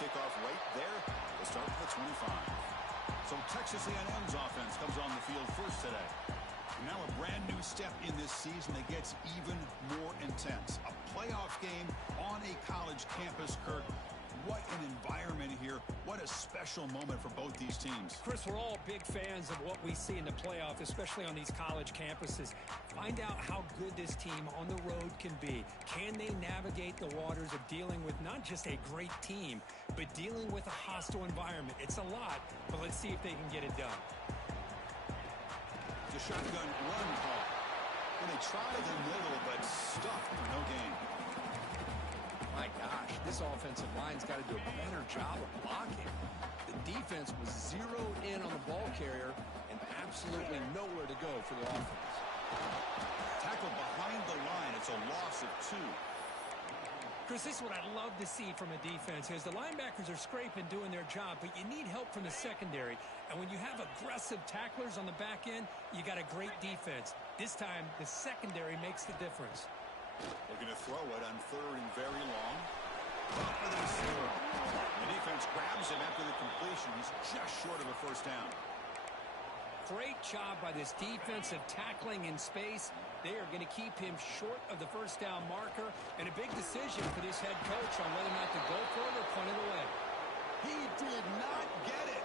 kickoff right there to start the 25. So Texas A&M's offense comes on the field first today. Now a brand new step in this season that gets even more intense. A playoff game on a college campus, Kirk. What an environment here. What a special moment for both these teams. Chris, we're all big fans of what we see in the playoff, especially on these college campuses. Find out how good this team on the road can be. Can they navigate the waters of dealing with not just a great team, but dealing with a hostile environment? It's a lot, but let's see if they can get it done. The shotgun run call. And they tried the middle, but stuck for no gain. My gosh, this offensive line's got to do a better job of blocking. The defense was zeroed in on the ball carrier and absolutely nowhere to go for the offense. Tackled behind the line. It's a loss of 2. Chris, this is what I love to see from a defense is the linebackers are scraping, doing their job, but you need help from the secondary. And when you have aggressive tacklers on the back end, you got a great defense. This time, the secondary makes the difference. Looking to throw it on 3rd and very long. Up for the receiver. The defense grabs him after the completion. He's just short of a first down. Great job by this defensive tackling in space. They are going to keep him short of the first down marker. And a big decision for this head coach on whether or not to go for it or punt it away. He did not get it.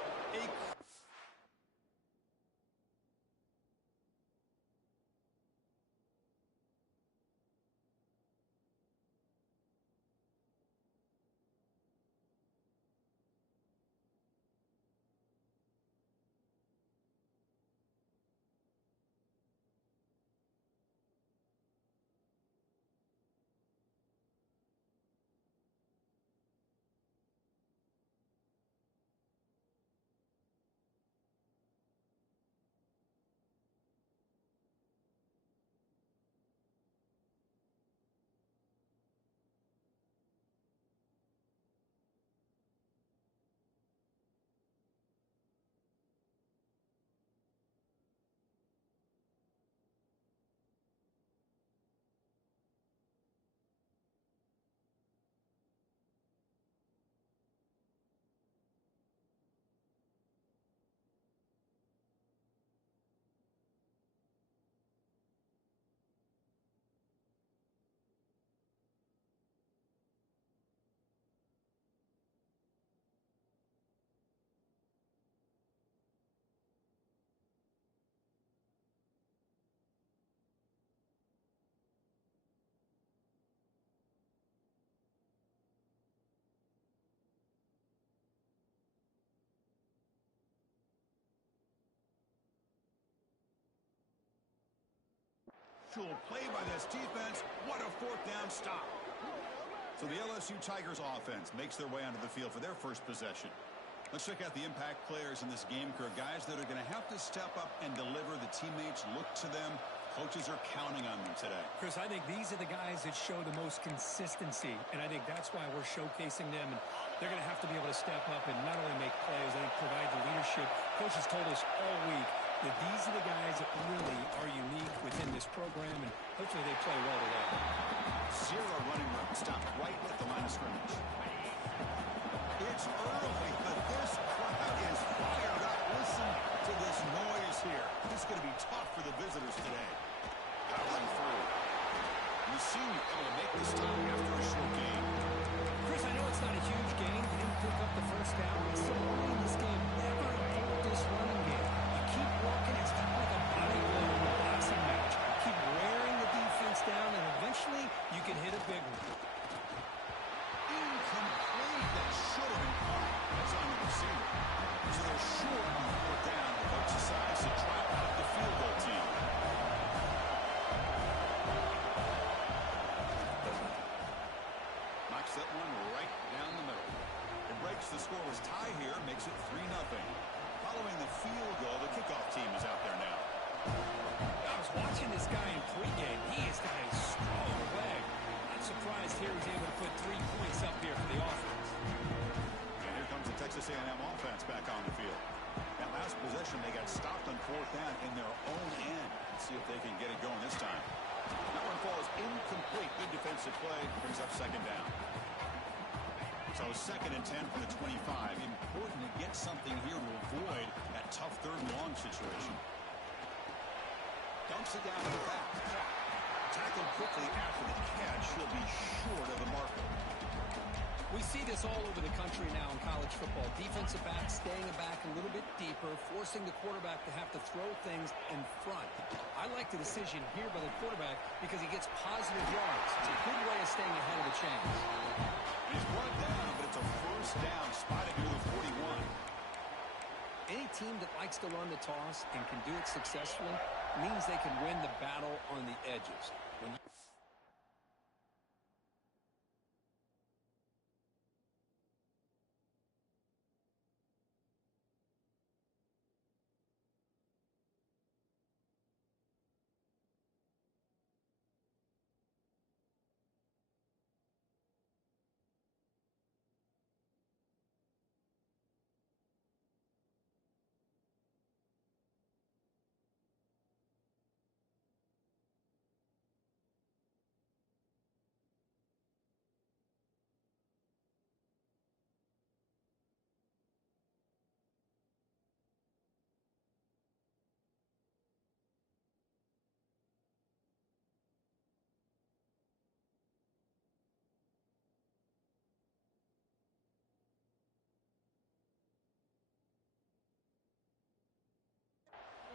Play by this defense. What a 4th down stop. So the LSU Tigers offense makes their way onto the field for their first possession. Let's check out the impact players in this game, Kirk. Guys that are going to have to step up and deliver. The teammates look to them. Coaches are counting on them today. Chris, I think these are the guys that show the most consistency, and I think that's why we're showcasing them. And they're going to have to be able to step up and not only make plays, I think provide the leadership. Coach has told us all week that these are the guys that really are unique within this program, and hopefully they play well today. 0 running room. Stopped right at the line of scrimmage. It's early, but this crowd is fired up. Listen to this noise here. This is going to be tough for the visitors today. Powering through. You seem able to make this time after a short game. Chris, I know it's not a huge game. They didn't pick up the first down. It's so early in this game. Never hold this running game. Keep walking. It's kind of like a body blow in a boxing match. Keep wearing the defense down, and eventually you can hit a big one. Incomplete. That should have been caught. That's on the receiver. So they're short on 4th down. The coach decides to try out the field goal team. Knocks that one right down the middle. It breaks the scoreless tie here, makes it 3-0. Following the field goal, the kickoff team is out there now. I was watching this guy in pregame. He has got a strong leg. Not surprised here he's able to put 3 points up here for the offense. And here comes the Texas A&M offense back on the field. That last possession, they got stopped on 4th down in their own end. Let's see if they can get it going this time. That one falls incomplete. Good defensive play. Brings up 2nd down. So So 2nd and 10 from the 25. Important to get something here to avoid that tough 3rd and long situation. Dumps it down to the back. Tackled quickly after the catch. He'll be short of the marker. We see this all over the country now in college football. Defensive backs staying back a little bit deeper, forcing the quarterback to have to throw things in front. I like the decision here by the quarterback because he gets positive yards. It's a good way of staying ahead of the chains. He's brought down, but it's a 1st down, spotted near the 41. Any team that likes to run the toss and can do it successfully means they can win the battle on the edges.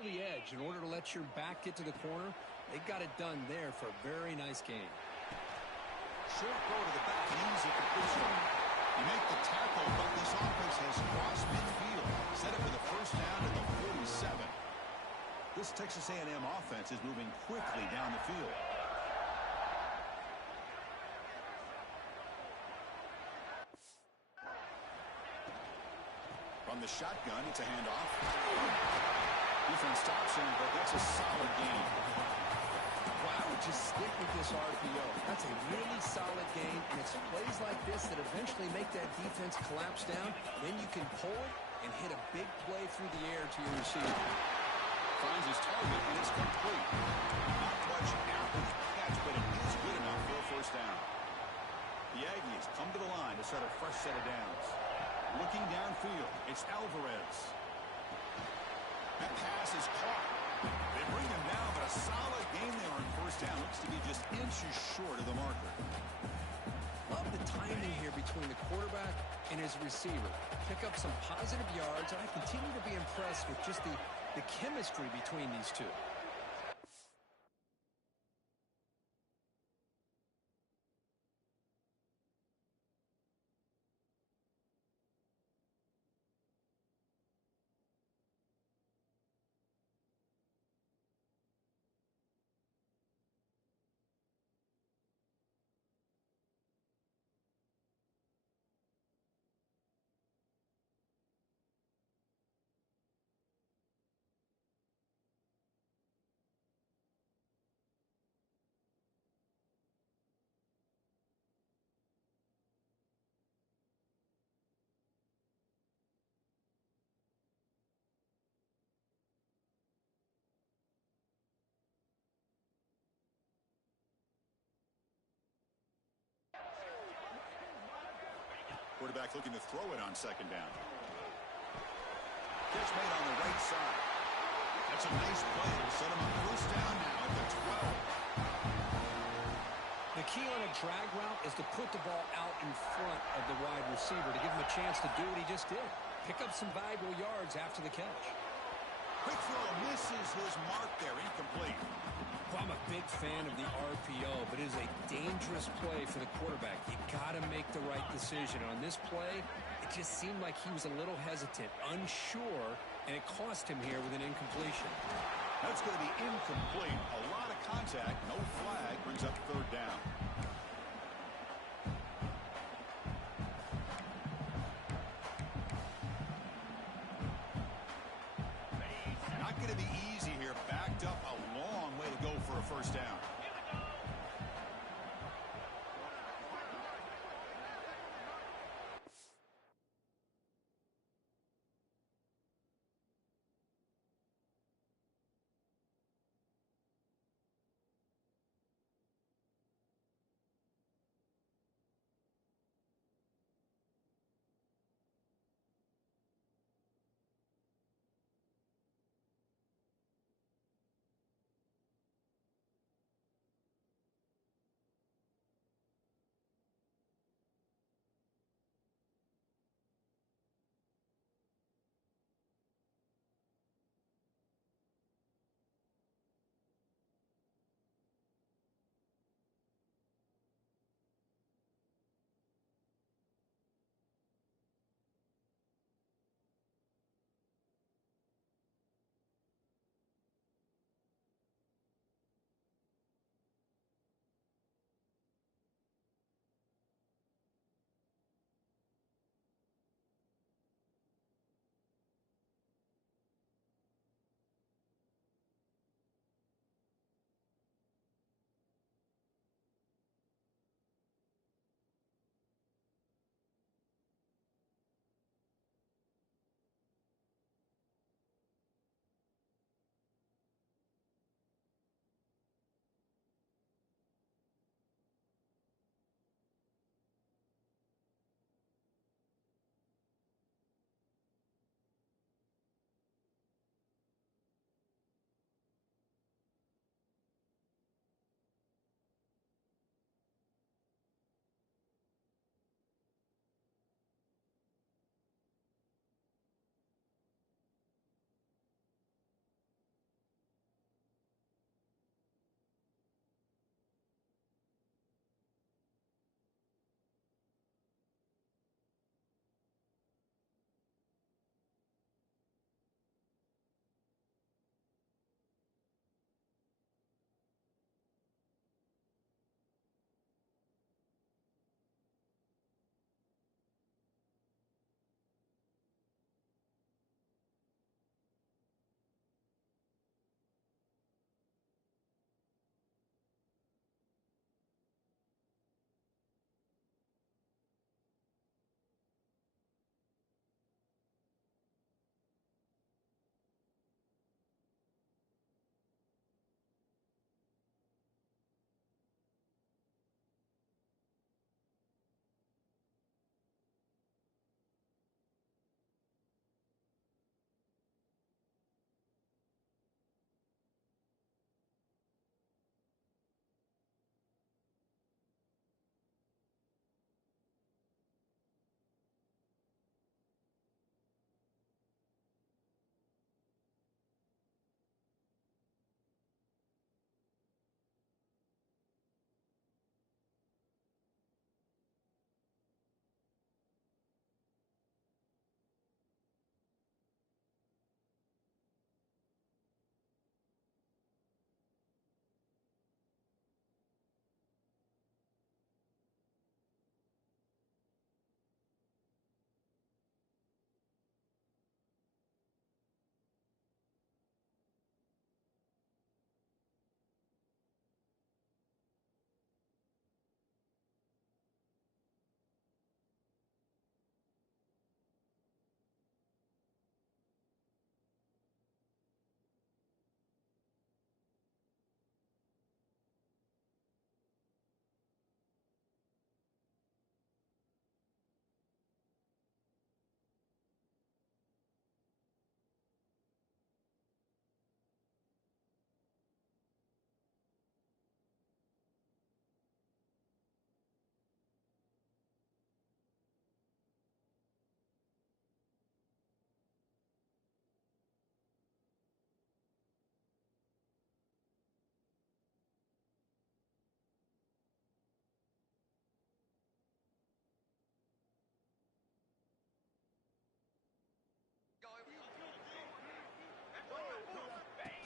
The edge in order to let your back get to the corner. They got it done there for a very nice game. Short throw to the back, easy completion. You make the tackle, but this offense has crossed midfield. Set up for the 1st down at the 47. This Texas A&M offense is moving quickly down the field. From the shotgun, it's a handoff. Defense stops him, but that's a solid game. Well, I would just stick with this RPO. That's a really solid game, and it's plays like this that eventually make that defense collapse down. Then you can pull it and hit a big play through the air to your receiver. Finds his target, and it's complete. Not much after the catch, but it is good enough for a 1st down. The Aggies come to the line to start a fresh set of downs. Looking downfield, it's Alvarez. That pass is caught. They bring him down, but a solid game there on 1st down. Looks to be just inches short of the marker. Love the timing here between the quarterback and his receiver. Pick up some positive yards, and I continue to be impressed with just the chemistry between these two. Quarterback looking to throw it on 2nd down. Catch made on the right side. That's a nice play. It'll set him up 1st down now at the 12. The key on a drag route is to put the ball out in front of the wide receiver to give him a chance to do what he just did. Pick up some valuable yards after the catch. Quick throw misses his mark there. Incomplete. Well, I'm a big fan of the RPO, but it is a dangerous play for the quarterback. You got to make the right decision. On this play, it just seemed like he was a little hesitant, unsure, and it cost him here with an incompletion. That's going to be incomplete. A lot of contact. No flag. Brings up 3rd down. Not going to be easy here. Backed up a long way to go for a 1st down.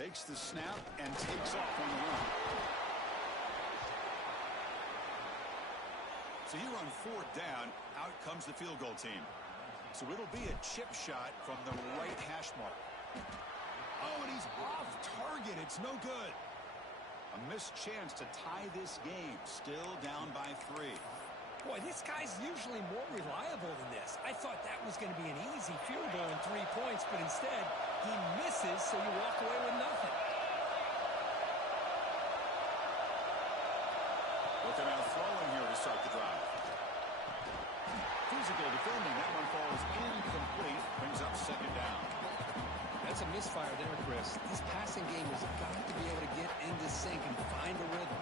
Takes the snap and takes off on the run. So here on 4th down, out comes the field goal team. So it'll be a chip shot from the right hash mark. Oh, and he's off target. It's no good. A missed chance to tie this game. Still down by 3. Boy, this guy's usually more reliable than this. I thought that was going to be an easy field goal and 3 points, but instead, he misses, so you walk away with nothing. Looking out throwing here to start the drive. Physical defending. That one falls incomplete. Brings up 2nd down. That's a misfire there, Chris. This passing game has got to be able to get into sync and find a rhythm.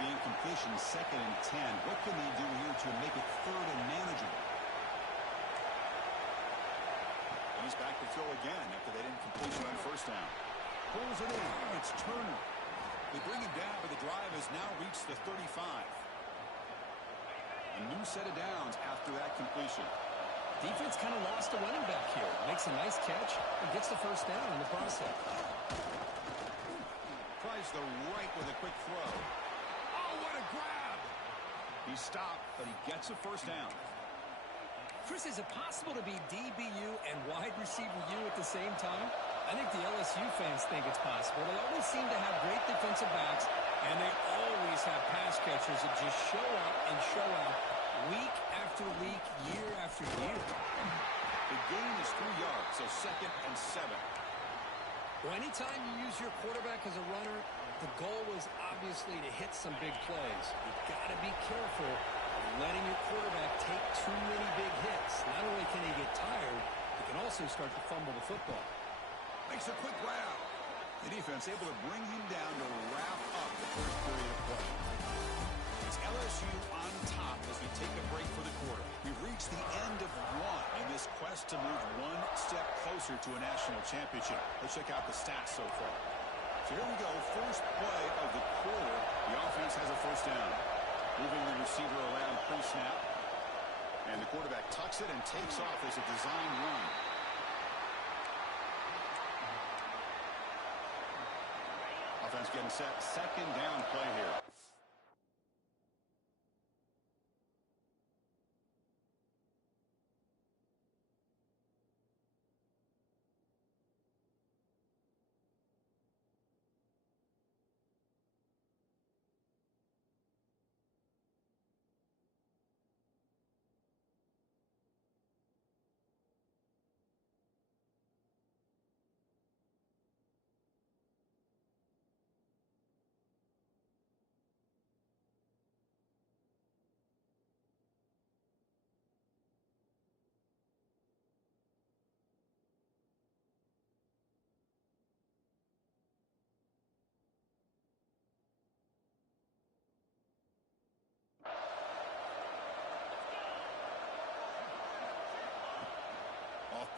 The incompletion, 2nd and 10. What can they do here to make it 3rd and manageable? And he's back to throw again after that incompletion on 1st down. Pulls it in. It's Turner. They bring him down, but the drive has now reached the 35. A new set of downs after that completion. Defense kind of lost a running back here. Makes a nice catch and gets the 1st down in the process. Tries the right with a quick throw. Oh, what a grab! He stopped, but he gets a 1st down. Chris, is it possible to be DBU and wide receiver U at the same time? I think the LSU fans think it's possible. They always seem to have great defensive backs, and they always have pass catchers that just show up and show out week after week, year after year. The gain is 3 yards, so 2nd and 7. Well, anytime you use your quarterback as a runner, the goal was obviously to hit some big plays. You've got to be careful of letting your quarterback take too many big hits. Not only can he get tired, he can also start to fumble the football. Makes a quick grab. The defense able to bring him down to wrap up the 1st period of play. It's LSU on top as we take a break for the quarter. We've reached the end of 1 in this quest to move 1 step closer to a national championship. Let's check out the stats so far. So here we go. First play of the quarter. The offense has a 1st down. Moving the receiver around pre-snap. And the quarterback tucks it and takes off as a design run. Offense getting set. 2nd down play here.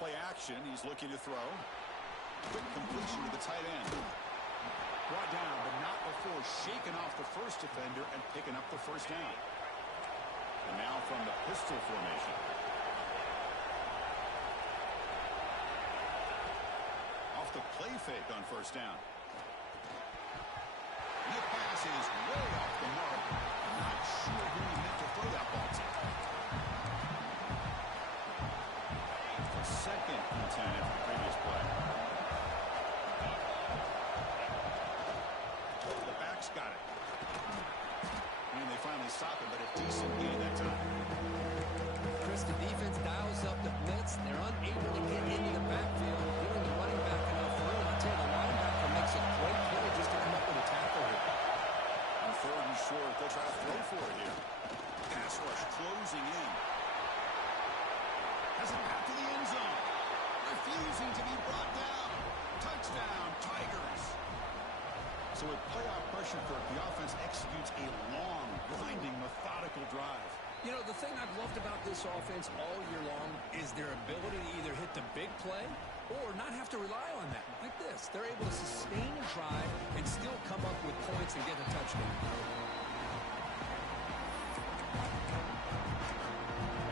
Play action. He's looking to throw. Quick completion to the tight end. Brought down, but not before shaking off the first defender and picking up the 1st down. And now from the pistol formation. Off the play fake on 1st down. And the pass is way off the mark. I'm not sure who he meant to throw that ball to. 2nd and 10 after the previous play. The back's got it. And they finally stop it, but a decent gain that time. Chris, the defense dials up the blitz. They're unable to get into the backfield, giving the running back enough room. I tell you, the linebacker makes a great play just to come up with a tackle here. On 3rd and short, they'll try to throw for it here. Pass rush closing in. Has it back to the end zone. Refusing to be brought down. Touchdown, Tigers. So with playoff pressure for it, the offense executes a long, grinding, methodical drive. You know, the thing I've loved about this offense all year long is their ability to either hit the big play or not have to rely on that. Like this, they're able to sustain a drive and still come up with points and get a touchdown.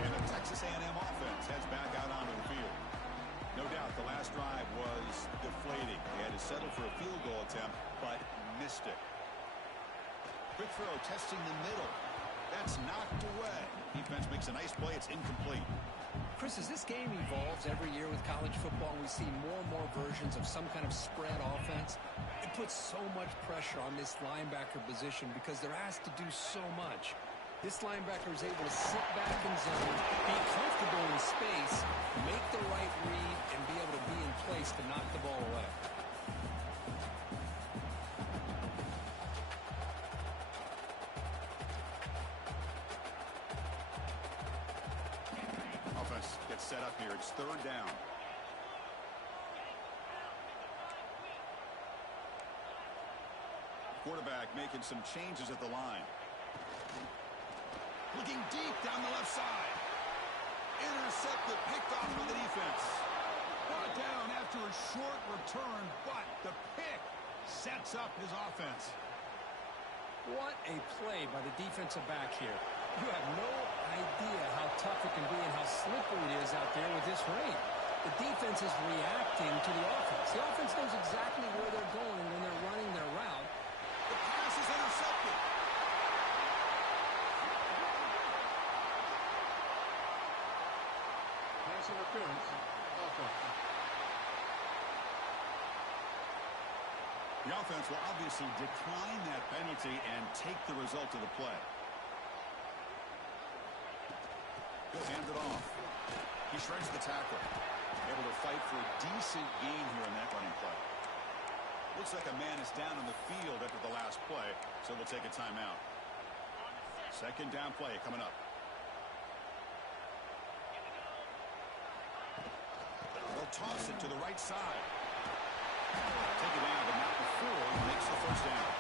And the Texas A&M offense heads back out onto the field. No doubt the last drive was deflating. They had to settle for a field goal attempt, but missed it. Quick throw, testing the middle. That's knocked away. Defense makes a nice play. It's incomplete. Chris, as this game evolves every year with college football, we see more and more versions of some kind of spread offense. It puts so much pressure on this linebacker position because they're asked to do so much. This linebacker is able to sit back in zone, be comfortable in space, make the right read, and be able to be in place to knock the ball away. Offense gets set up here. It's third down. Quarterback making some changes at the line. Looking deep down the left side. Intercepted, picked off by the defense. Brought down after a short return, but the pick sets up his offense. What a play by the defensive back here. You have no idea how tough it can be and how slippery it is out there with this rain. The defense is reacting to the offense. The offense knows exactly where they're going when they're running their route. The pass is intercepted. Pass interference. Offense. The offense will obviously decline that penalty and take the result of the play. He'll hand it off. He shreds the tackle. Able to fight for a decent gain here in that running play. Looks like a man is down on the field after the last play, so we'll take a timeout. Second down play coming up. They'll toss it to the right side. Take it down, but not before he makes the first down.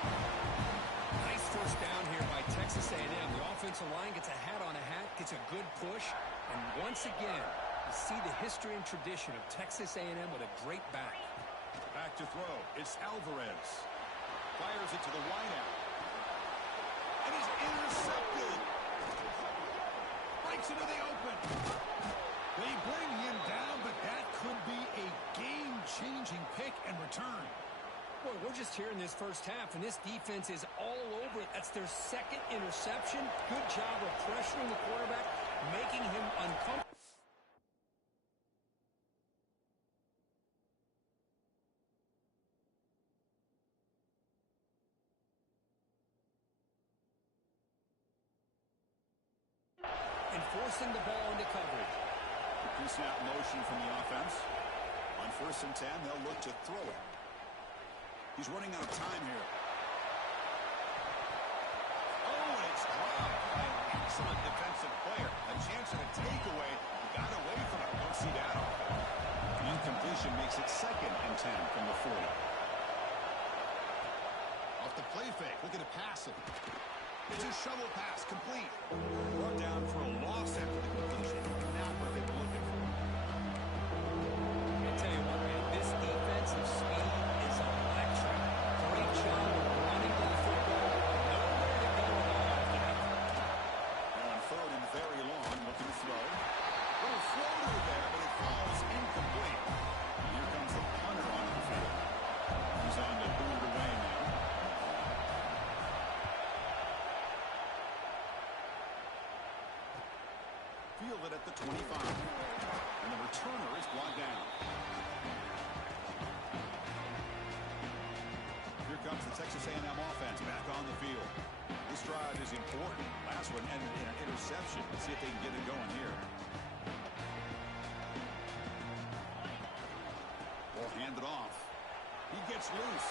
Nice first down here by Texas A&M. The offensive line gets a hat on a hat, gets a good push, and once again, you see the history and tradition of Texas A&M with a great back. Back to throw. It's Alvarez. Fires it to the wideout. And he's intercepted. Breaks into the open. They bring him down, but that could be a game-changing pick and return. Boy, we're just here in this first half, and this defense is all over it. That's their second interception. Good job of pressuring the quarterback, making him uncomfortable. Enforcing the ball into coverage. Pre-snap motion from the offense. On 1st and 10, they'll look to throw it. He's running out of time here. Oh, and it's dropped by an excellent defensive player. A chance at a takeaway. Got away from it. Don't see that often. The incompletion makes it 2nd and 10 from the 40. Off the play fake. Looking to pass it. It's a shovel pass. Complete. Brought down for a loss after the completion. Not what they were looking for. I'll tell you what, man. This defensive speed is electric. Great job of running to the football. Nowhere to go at all after that. Now on 3rd and very long, looking to throw. Little floater there, but it falls incomplete. And here comes the punter onto the field. He's on to boot it away now. Fielded at the 25. And the returner is brought down. Here comes the Texas A&M offense back on the field. This drive is important. Last one ended in an interception. Let's see if they can get it going here. Ball handed off. He gets loose.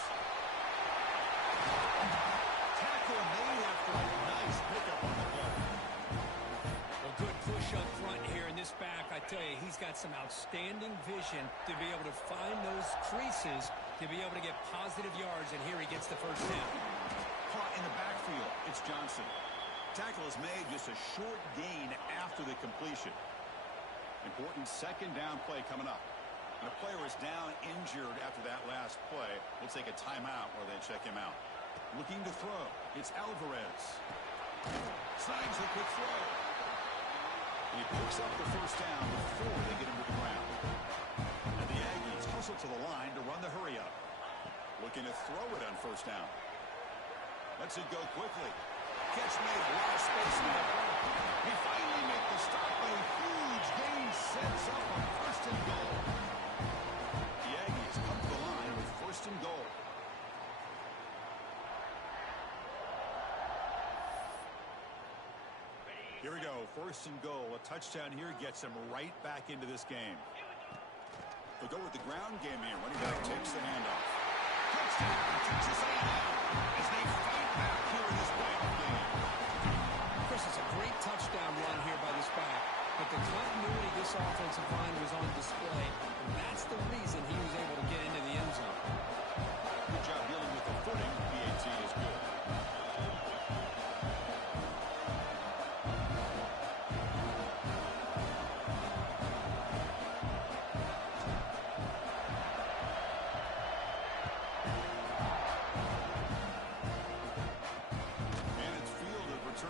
Tackle made after a nice pickup on the play. Well, good push up front here in this back. I tell you, he's got some outstanding vision to be able to find those creases to be able to get positive yards, and here he gets the first down. Caught in the backfield. It's Johnson. Tackle is made, just a short gain after the completion. Important second down play coming up. And a player is down injured after that last play. We'll take a timeout while they check him out. Looking to throw. It's Alvarez. Slides the quick throw. He picks up the first down before they get him to the ground. And the Aggies hustle to the line to run the hurry up. Looking to throw it on first down. Lets it go quickly. Catch made. A lot of space in the front. He finally makes the stop, but a huge gain sets up a first and goal. The Aggies come to the line with first and goal. Here we go, first and goal. A touchdown here gets them right back into this game. They'll go with the ground game here. Running back takes the handoff. Touchdown, Texas A&M, as they fight back here in this playoff game. Chris, it's a great touchdown run here by this back, but the continuity this offensive line was on display, and that's the reason he was able to get into the end zone. Good job dealing with the footing. PAT is good.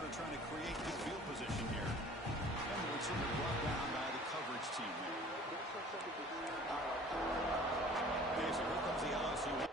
Trying to create good field position here. And the receiver brought down by the coverage team there. Okay, so here comes the LSU.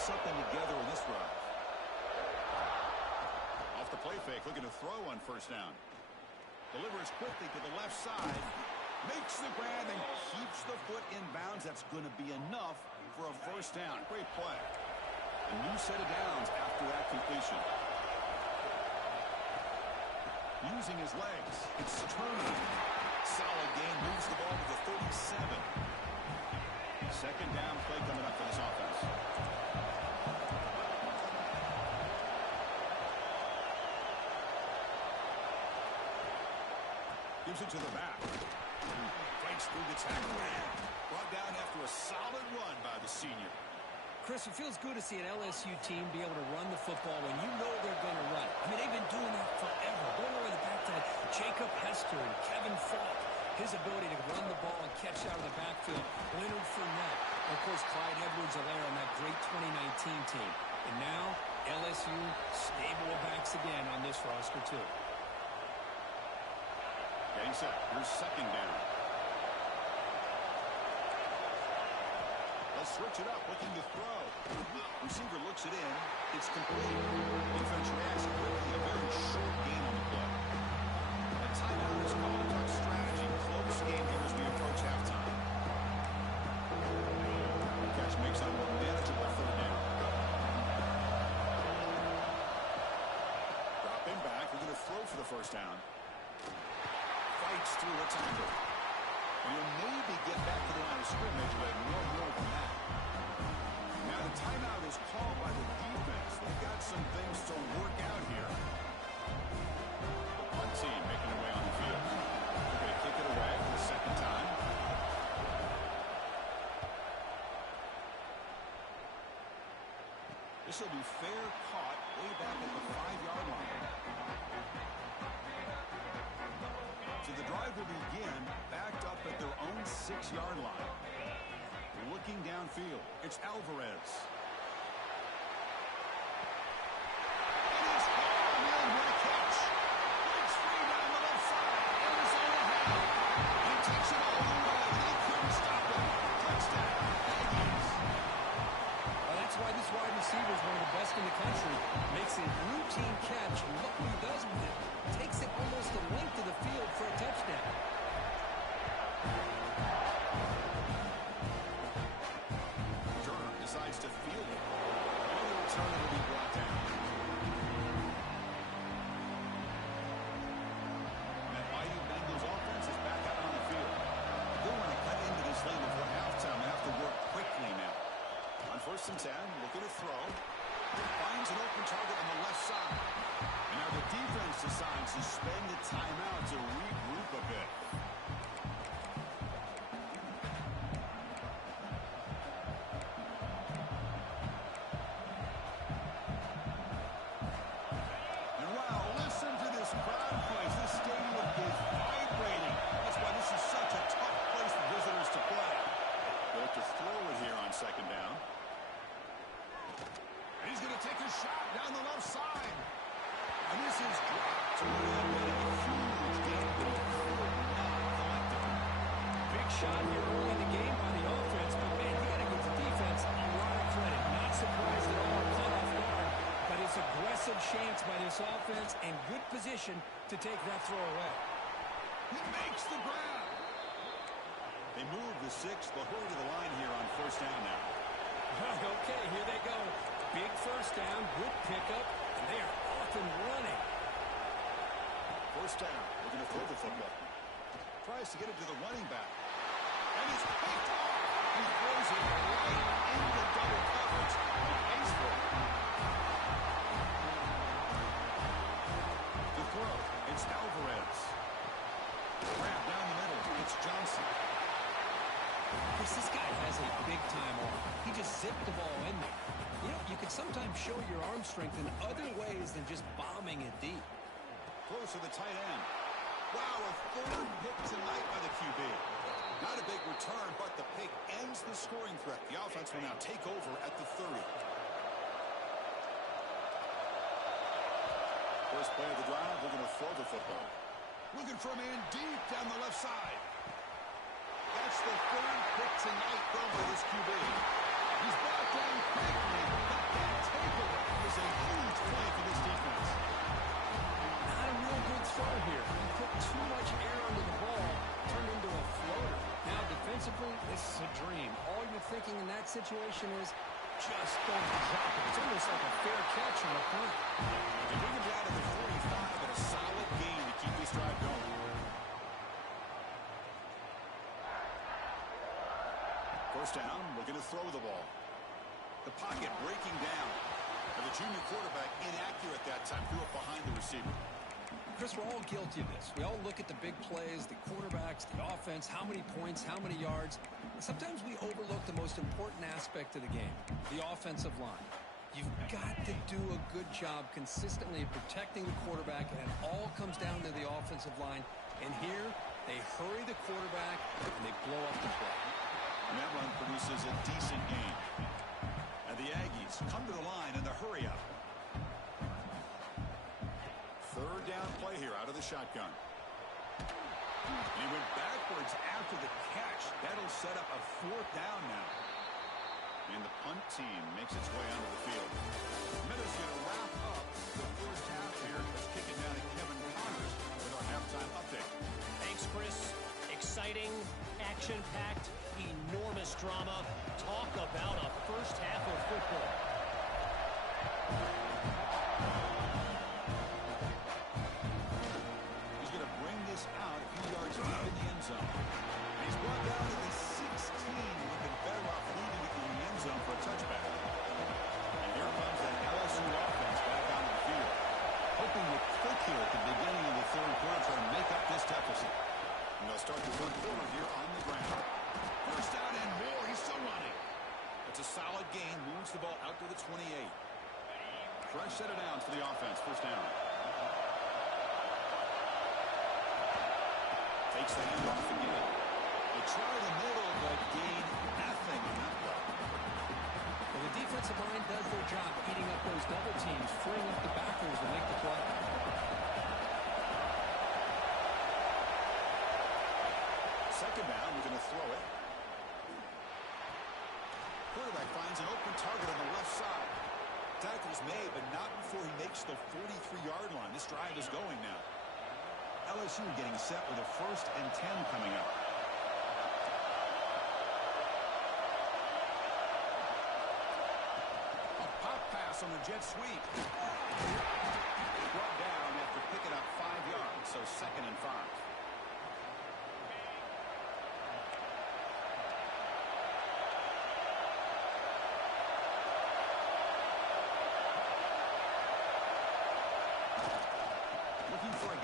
Something together in this drive. Off the play fake, looking to throw on first down. Delivers quickly to the left side. Makes the grab and keeps the foot in bounds. That's going to be enough for a first down. Great play. A new set of downs after that completion. Using his legs. It's Turner. Solid gain. Moves the ball to the 37. Second down play coming up for this offense. Gives it to the back. Fights through the tackle. Brought down after a solid run by the senior. Chris, it feels good to see an LSU team be able to run the football when you know they're going to run. I mean, they've been doing that forever. Going all the way back to Jacob Hester and Kevin Falk. His ability to run the ball and catch out of the backfield. Leonard Fournette. And of course, Clyde Edwards-Helaire on that great 2019 team. And now, LSU stable of backs again on this roster, too. Getting set. Here's second down. Let's switch it up. Looking to throw. Receiver looks it in. It's complete. Defense reacts quickly. A very short gain on the play. A timeout is called. Tough strategy. Close game here as we approach halftime. The catch makes it a more manageable third down. Dropping back. We're going to throw for the first down. Fights through a tackle. And he'll maybe get back to the line of scrimmage, but no more than that. Now the timeout is called by the defense. They've got some things to work out here. The punt team making their way on the field. They're going to kick it away for the second time. This will be fair caught way back at the 5-yard line. So the drive will begin backed up at their own 6-yard line. Looking downfield, it's Alvarez. It is caught in. What a catch. Breaks free down the left side. Arizona has it. He takes it all the way. suspend the timeout to regroup a bit. And wow, listen to this crowd noise. This stadium is vibrating. That's why this is such a tough place for visitors to play. They'll have to throw it here on second down. And he's going to take a shot down the left side. And this is dropped to a huge gain. Big shot here early in the game by the offense, but man, you got to give the defense a lot of credit. Not surprised at all, caught off guard, but it's aggressive chance by this offense and good position to take that throw away. He makes the grab. They move the 6. They'll hurry to the line here on first down now. Okay, here they go. Big first down, good pickup, and they are off and running. First down. We're going to throw the football. Tries to get it to the running back. And it's picked off. He throws it right into double coverage and pays for it. The throw. It's Alvarez. Grab down the middle. It's Johnson. This guy has a big-time arm. He just zipped the ball in there. You know, you can sometimes show your arm strength in other ways than just bombing it deep. Close to the tight end. Wow, a third pick tonight by the QB. Not a big return, but the pick ends the scoring threat. The offense will now take over at the 30. First play of the drive, they're going to throw the football. Looking for a man deep down the left side. That's the third pick tonight thrown by this QB. He's brought down quickly, but that takeaway is a huge play for this defense. Not a real good throw here. He put too much air under the ball, turned into a floater. Now, defensively, this is a dream. All you're thinking in that situation is just don't drop it. It's almost like a fair catch on a punt. They move it down to the 45, but a solid gain to keep this drive going. First down, we're going to throw the ball. The pocket breaking down. And the junior quarterback inaccurate that time, threw it behind the receiver. Chris, we're all guilty of this. We all look at the big plays, the quarterbacks, the offense, how many points, how many yards. And sometimes we overlook the most important aspect of the game, the offensive line. You've got to do a good job consistently protecting the quarterback, and it all comes down to the offensive line. And here, they hurry the quarterback, and they blow up the play. And that run produces a decent gain. And the Aggies come to the line in the hurry up. Third down play here out of the shotgun. And he went backwards after the catch. That'll set up a fourth down now. And the punt team makes its way onto the field. Minutes going to wrap up the first half here. Let's kick it down to Kevin Connors with our halftime update. Thanks, Chris. Exciting, action-packed, enormous drama. Talk about a first half of football. He's going to bring this out a few yards deep in the end zone. And he's brought down to the 16. Would have been better off leaving it in the end zone for a touchback. And here comes that LSU offense back onto the field. Hoping to click here at the beginning of the third quarter, trying to make up this deficit. And they'll start the third quarter here on the ground. First down and more. He's still running. It's a solid gain. Moves the ball out to the 28. Fresh set of downs for the offense. First down. Takes the hand off again. They try the middle, but gain nothing on that play. Well, the defensive line does their job eating up those double teams, freeing up the backers to make the play. Second down, we're going to throw it. Quarterback finds an open target on the left side. Tackle's made, but not before he makes the 43-yard line. This drive is going now. LSU getting set with a 1st and 10 coming up. A pop pass on the jet sweep. Brought down after picking up 5 yards, so 2nd and 5. Looking for a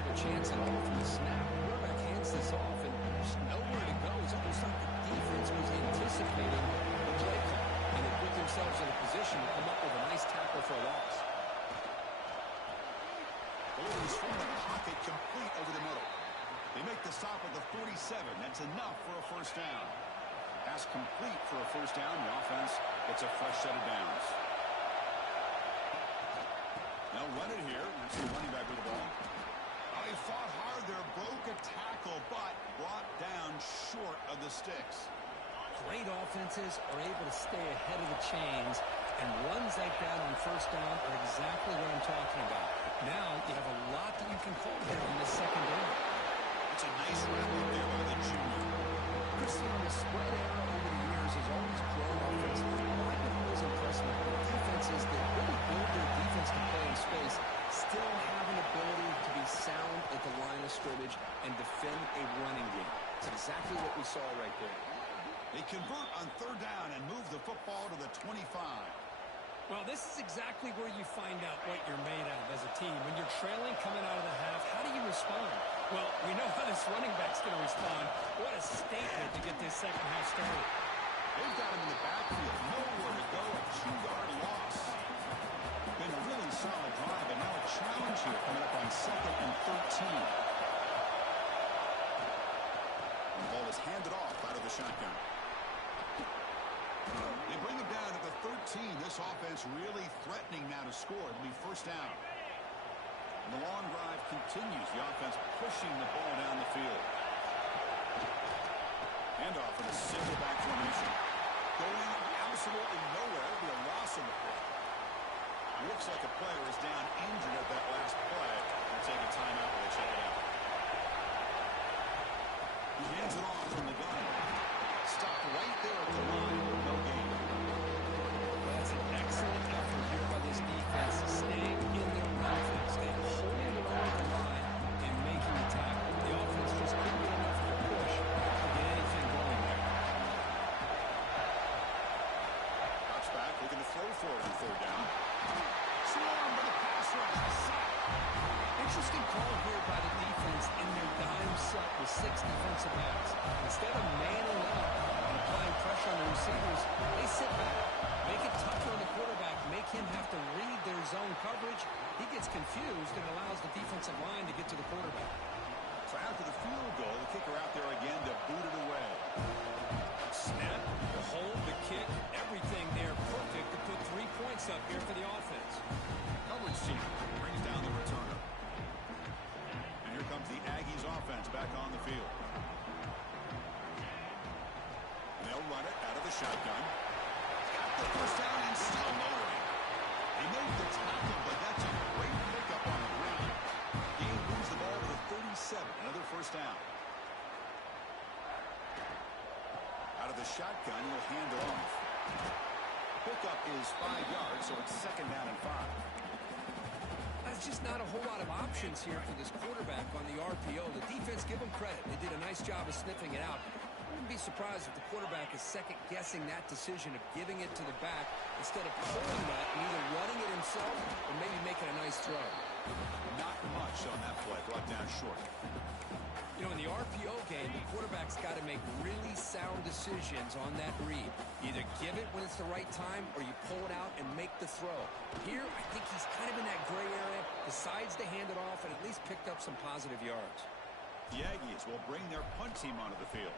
much of a chance at all from the snap. The quarterback hands this off, and there's nowhere to go. It's almost like the defense was anticipating the play call, and they put themselves in a position to come up with a nice tackle for a loss. Goalies from the pocket, complete over the middle. They make the stop at the 47. That's enough for a first down. Pass complete for a first down. The offense gets a fresh set of downs. They'll run it here. That's the running back with the ball. Oh, he fought hard there, broke a tackle, but brought down short of the sticks. Great offenses are able to stay ahead of the chains, and runs like that on first down are exactly what I'm talking about. Now you have a lot that you can call here on this second down. It's a nice wrap up there by the junior. Christian, the spread era over the years has always grown offensively. I've been always impressed with the defenses that really build their defense to play in space, still have an ability to be sound at the line of scrimmage and defend a running game. It's exactly what we saw right there. They convert on third down and move the football to the 25. Well, this is exactly where you find out what you're made of as a team. When you're trailing coming out of the half, how do you respond? Well, we know how this running back's going to respond. What a statement to get this second half started. They've got him in the backfield. Nowhere to go. A 2-yard loss. Been a really solid drive, but now a challenge here coming up on 2nd and 13. The ball is handed off out of the shotgun. They bring him down at the 13. This offense really threatening now to score. It'll be first down. And the long drive continues. The offense pushing the ball down the field. Handoff in a single back formation. Going absolutely nowhere. It'll be a loss in the play. Looks like a player is down injured at that last play. They'll take a timeout while they check it out. He hands it off from the gun. Stopped right there at the line. No gain. That's an excellent effort here by this defense, staying in their offense and holding it on the line and making the tackle. The offense just couldn't get enough of a push to get anything going there. Drops back, looking to throw for it on third down. Swarmed by the pass rush. Sack. Interesting call here by the defense in their dime set with 6 defensive backs. Instead of manning up and applying pressure on the receivers, they sit back, make it tougher on the quarterback, make him have to read their zone coverage. He gets confused and allows the defensive line to get to the quarterback. So after the field goal, the kicker out there again to boot it away. Snap, the hold, the kick, everything there perfect to put 3 points up here for the offense. Coverage team brings down the returner. And here comes the Aggies offense back on the field. And they'll run it out of the shotgun. Got the first down and still motoring. They made the tackle, but that's a great pickup on the ground. Game moves the ball to the 37. Another first down. Out of the shotgun, he'll hand it off. Pickup is 5 yards, so it's 2nd down and 5. There's just not a whole lot of options here for this quarterback on the RPO. The defense, give them credit. They did a nice job of sniffing it out. I wouldn't be surprised if the quarterback is second-guessing that decision of giving it to the back instead of pulling that and either running it himself or maybe making a nice throw. Not much on that play. Brought down short. You know, in the RPO game, the quarterback's got to make really sound decisions on that read. Either give it when it's the right time or you pull it out and make the throw. Here, I think he's kind of in that gray area, decides to hand it off and at least picked up some positive yards. The Aggies will bring their punt team onto the field.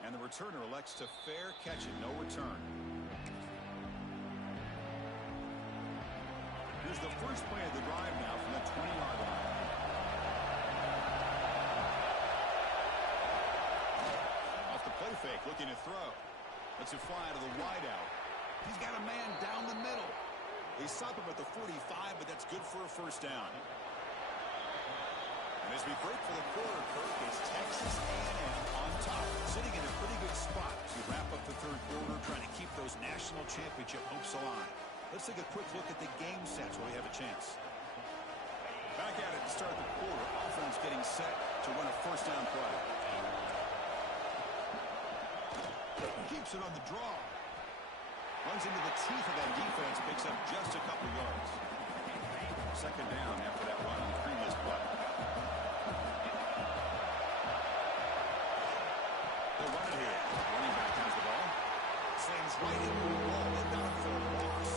And the returner elects to fair catch it. No return. Here's the first play of the drive now from the 20-yard line. Off the play fake, looking to throw. Lets it fly to the wideout. He's got a man down the middle. They stop him at the 45, but that's good for a first down. And as we break for the quarter, Kirk, is Texas A&M on top, sitting in a pretty good spot to wrap up the third quarter, trying to keep those national championship hopes alive. Let's take a quick look at the game sets while we have a chance. Back at it to start the quarter. Offense getting set to run a first down play. Keeps it on the draw. Runs into the teeth of that defense, picks up just a couple yards. second down after that run on the previous play. They'll run it here. Running back has the ball. Slams right into the ball. They've got it for a loss.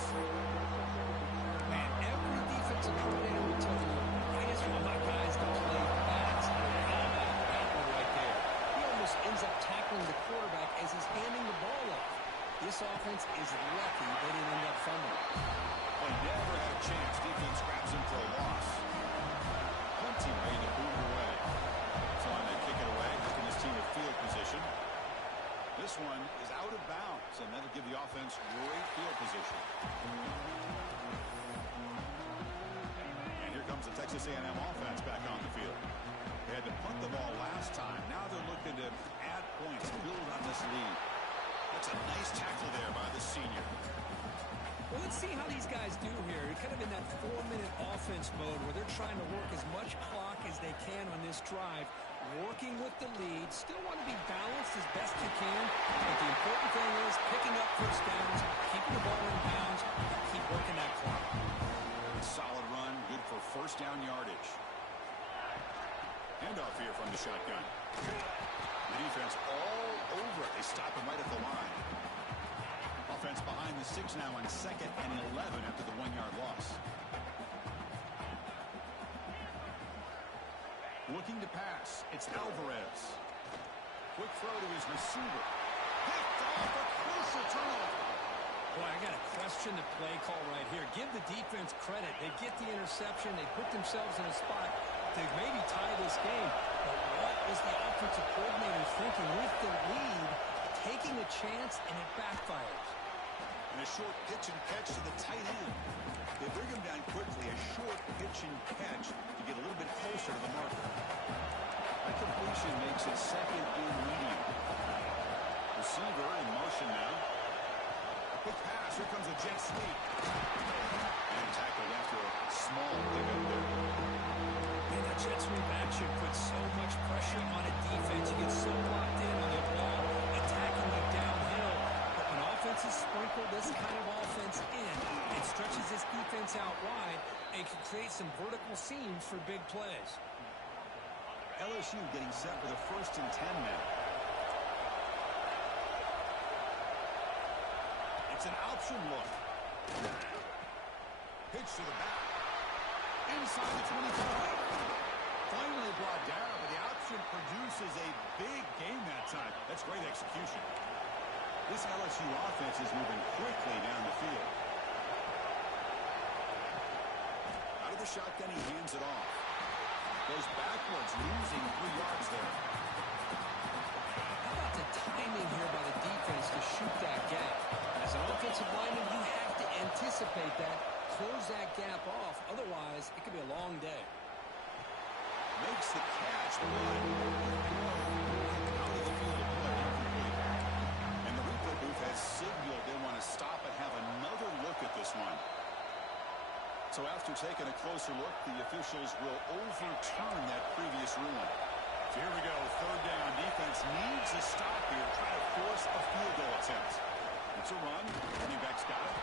Man, every defensive coordinator will tell you, I just want my guys to play fast. How about that one right there? He almost ends up tackling the quarterback as he's handing the ball off. This offense is lucky they didn't end up fumbling. They never had a chance. Defense grabs him for a loss. Plenty ready to boot it away. So when they kick it away, giving this team a field position. This one is out of bounds, and that'll give the offense great field position. And here comes the Texas A&M offense back on the field. They had to punt the ball last time. Now they're looking to add points, build on this lead. That's a nice tackle there by the senior. Well, let's see how these guys do here. They're kind of in that 4-minute offense mode where they're trying to work as much clock as they can on this drive, working with the lead. Still want to be balanced as best you can, but the important thing is picking up first downs, keeping the ball in bounds, and keep working that clock. Solid run, good for first down yardage. Handoff here from the shotgun. The defense all over it. They stop him right at the line. Offense behind the 6 now on 2nd and 11 after the 1-yard loss. Looking to pass. It's Alvarez. Quick throw to his receiver. Picked off, a crucial turnover. Boy, I got to question the play call right here. Give the defense credit. They get the interception. They put themselves in a spot to maybe tie this game. But what was the offensive coordinator thinking with the lead, taking a chance, and it backfires? And a short pitch and catch to the tight end. They bring him down quickly. A short pitch and catch to get a little bit closer to the marker. That completion makes it 2nd and medium. Receiver in motion now. Quick pass. Here comes a jet sweep. And tackled after a small pickup there. Man, that jet sweep action puts so much pressure on a defense. You get so locked in on the ball, attacking you downhill. But when offenses sprinkle this kind of offense in, it stretches this defense out wide and can create some vertical seams for big plays. LSU getting set for the 1st and 10 now. It's an option look. Pitch to the back. Inside the 25. Finally brought down, but the option produces a big game that time. That's great execution. This LSU offense is moving quickly down the field. Out of the shotgun, he hands it off. Goes backwards, losing 3 yards there. How about the timing here by the defense to shoot that gap? As an offensive lineman, you have to anticipate that, close that gap off. Otherwise, it could be a long day. Makes the catch, but out of the field of play, incomplete. And the replay booth has signaled they want to stop and have another look at this one. So after taking a closer look, the officials will overturn that previous ruling. So here we go, 3rd down. Defense needs a stop here, trying to force a field goal attempt. It's a run. Running back's got it.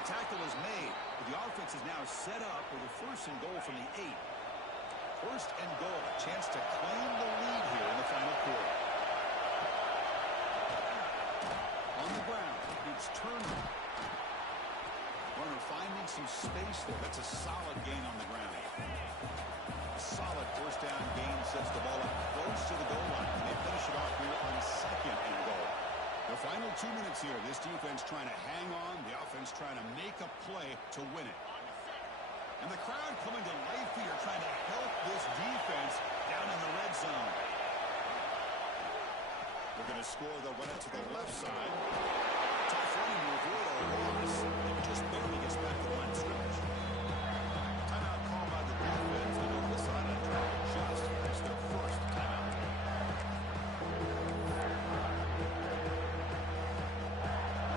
The tackle is made, but the offense is now set up with a 1st and goal from the 8. 1st and goal, a chance to claim the lead here in the final quarter. On the ground, it's Turner. Runner finding some space there. That's a solid gain on the ground. A solid 1st down gain sets the ball up close to the goal line. And they finish it off here on 2nd and goal. The final 2 minutes here. This defense trying to hang on. The offense trying to make a play to win it. And the crowd coming to life here, trying to help this defense down in the red zone. They're going to score. They'll run it to the left side. Tough running to avoid a loss. And just barely gets back to the line of scrimmage. Timeout call by the defense. They go to the sideline to adjust. It's their 1st timeout.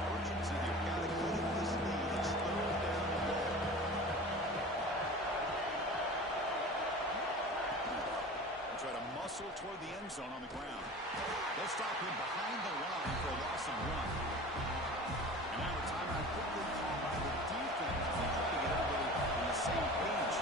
Urgency here. Got to keep this lead. It's 3rd down and goal. Try to muscle toward the end zone on the ground. They'll stop him behind the line for a loss of 1. And now a timeout quickly called by the defense. They try to get everybody on the same page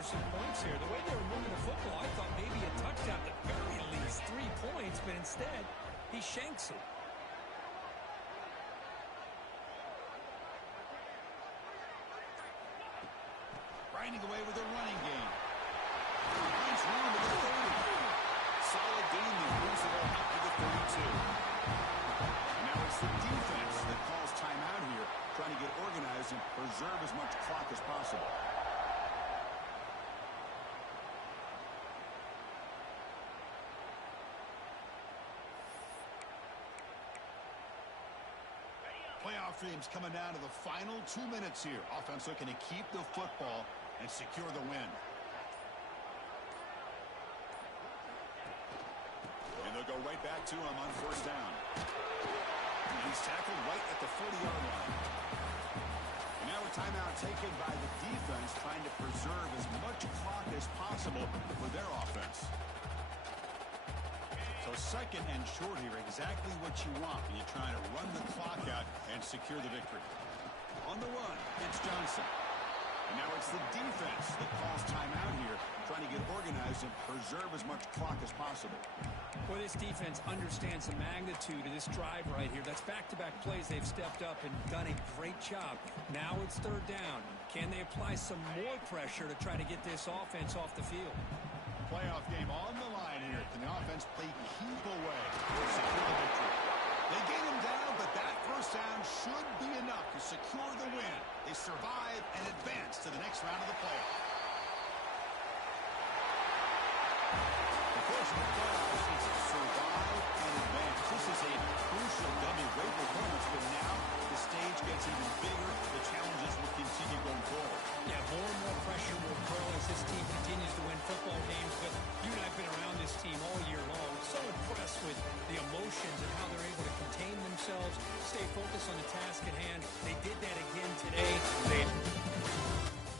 for some points here. The way they were moving the football, I thought maybe a touchdown, at the very least 3 points, but instead, he shanks it. Grinding away with a running game. Finds room at the 30. Solid gain there. Moves it up to the 32. And now it's the defense that calls timeout here, trying to get organized and preserve as much clock as possible. Playoff dreams coming down to the final 2 minutes here. Offense looking to keep the football and secure the win. And they'll go right back to him on first down. And he's tackled right at the 40-yard line. And now a timeout taken by the defense, trying to preserve as much clock as possible for their offense. So second and short here, exactly what you want when you're trying to run the clock out and secure the victory. On the run, it's Johnson. And now it's the defense that calls timeout here, trying to get organized and preserve as much clock as possible. Well, this defense understands the magnitude of this drive right here. That's back-to-back plays. They've stepped up and done a great job. Now it's third down. Can they apply some more pressure to try to get this offense off the field? Playoff game on the line here. Can the offense play keep away or secure the victory? They gain him down, but that first down should be enough to secure the win. They survive and advance to the next round of the playoffs. Of course, in the playoffs, it's survive and advance. This is a crucial W. Great performance, but now